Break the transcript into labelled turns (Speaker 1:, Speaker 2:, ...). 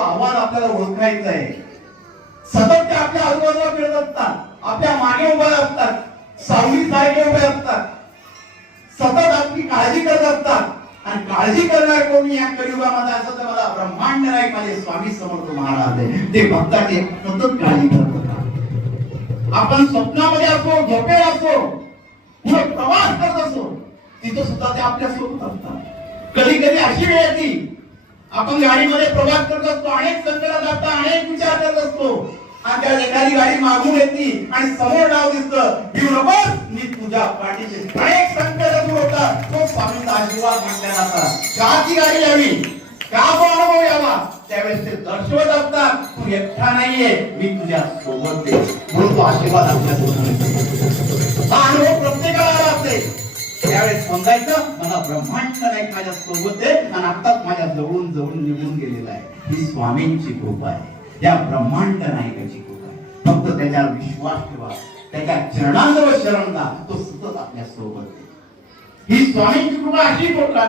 Speaker 1: आव्हान आपल्याला ओळखायचं आहे. सतत ते आपल्या आजूबाजूला फिरत असतात. आपल्या मागे उभे असतात. सावली सारखे उभे असतात. सतत आपली काळजी करत असतात. आणि काळजी करणार कोणी या कलियुगामध्ये असं तर मला ब्रह्मांड नाही माझे स्वामी समर्थ महाराज आहे ते भक्ताचे सतत काळजी करत असतात. आपण स्वप्नामध्ये असो झोपेत असो किंवा प्रवास करत असो तिथं सुद्धा ते आपल्यासोबत असतात. कधी कधी अशी वेळ येते आपण गाडीमध्ये प्रवास करत असतो अनेक संकटात असतात अनेक विचार करत असतो. आणि त्या एखादी गाडी मागून येते आणि समोर नाव दिसत बरोबर मी तुझ्या पाठीचे अनेक संकट दूर होतात. तो स्वामींचा आशीर्वाद मागल्या जातात. का ती गाडी यावी का तो अनुभव यावा? त्यावेळेस ते दर्शवत असतात तू एकटा नाहीये मी तुझ्या सोबत आहे. म्हणून तो आशीर्वाद आपल्यासोबत ज्यावेळेस समजायचं मला ब्रह्मांड नाईक माझ्या सोबत आहे आणि आत्ताच माझ्या जवळून जवळून निघून गेलेला आहे. ही स्वामींची कृपा आहे. या ब्रह्मांड नायकाची कृपा आहे. फक्त त्याच्यावर विश्वास ठेवा. त्याच्या चरणांजवळ शरण द्या तो सतत आपल्यासोबत ही स्वामींची कृपा अशी कृपा